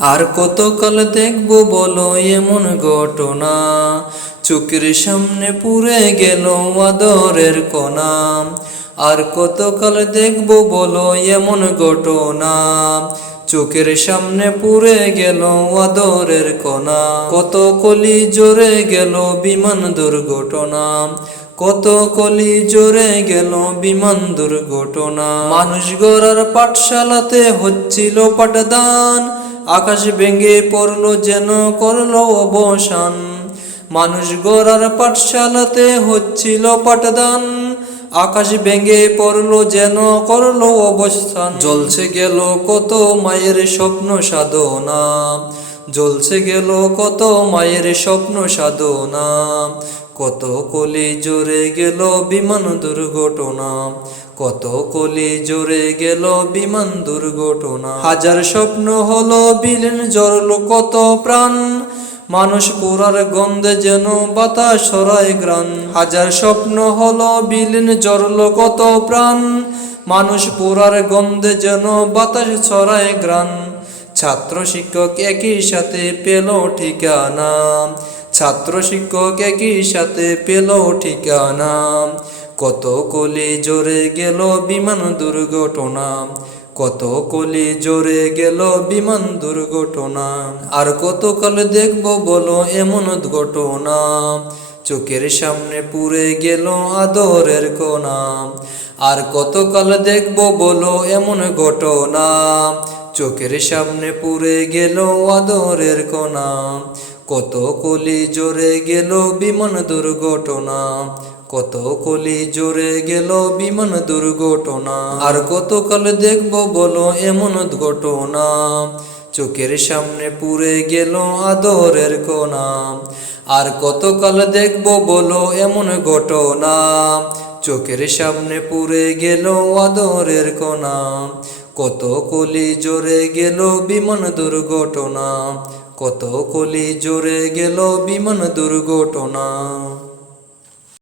আর কতকাল দেখবো বলো এমন ঘটনা, চোখের সামনে পুড়ে গেল আদরের কণা। আর কতকাল দেখবো বলো এমন ঘটনা, চোখের সামনে পুড়ে গেল আদরের কণা। কত কলি জোরে গেল বিমান দুর্ঘটনা, কত কলি জোরে গেল বিমান দুর্ঘটনা। মানুষ গড়ার পাঠশালাতে হচ্ছিল পাঠদান, আকাশ ভেঙে পড়লো যেন করলো অবসান। মানুষ গড়ার পাঠশালাতে হচ্ছিল পাঠদান, আকাশ ভেঙে পড়লো যেন করলো অবস্থান। জ্বলছে গেল কত মায়ের স্বপ্ন সাধনা, জ্বলছে গেল কত মায়ের স্বপ্ন সাধনা। কত কলি জোরে গেল বিমান দুর্ঘটনা, কত কলি জোরে গেল বিমান দুর্ঘটনা। হাজার স্বপ্ন হলো বিলীন, জড়লো কত প্রাণ, মানুষ পোড়ার গন্ধে যেন বাতাস ছড়ায় গ্রাণ। হাজার স্বপ্ন হলো বিলীন, জড়লো কত প্রাণ, মানুষ পোড়ার গন্ধে যেন বাতাস ছড়ায় গ্রাণ। ছাত্র শিক্ষক একই সাথে পেল ঠিকানা, ছাত্র শিক্ষক একই সাথে পেল ঠিকানা। কত কলি জোরে গেল বিমান দুর্ঘটনা, কত কলি জোরে গেল বিমান দুর্ঘটনা। আর কতকাল দেখবো বলো এমন ঘটনা, চোখের সামনে পুড়ে গেল আদরের কণা। আর কতকাল দেখবো বলো এমন ঘটনা, চোখের সামনে পুড়ে গেল আদরের কণা। কত কলি জোরে গেল বিমান দুর্ঘটনা, কত কলি জোরে গেল বিমান দুর্ঘটনা। আর কতকাল দেখবো বলো এমন ঘটনা, চোখের সামনে পুড়ে গেল আদরের কণা। আর কতকাল দেখবো বলো এমন ঘটনা, চোখের সামনে পুড়ে গেল আদরের কণা। কত কলি জোরে গেল বিমান দুর্ঘটনা, কত কলি জোরে গেল বিমান দুর্ঘটনা।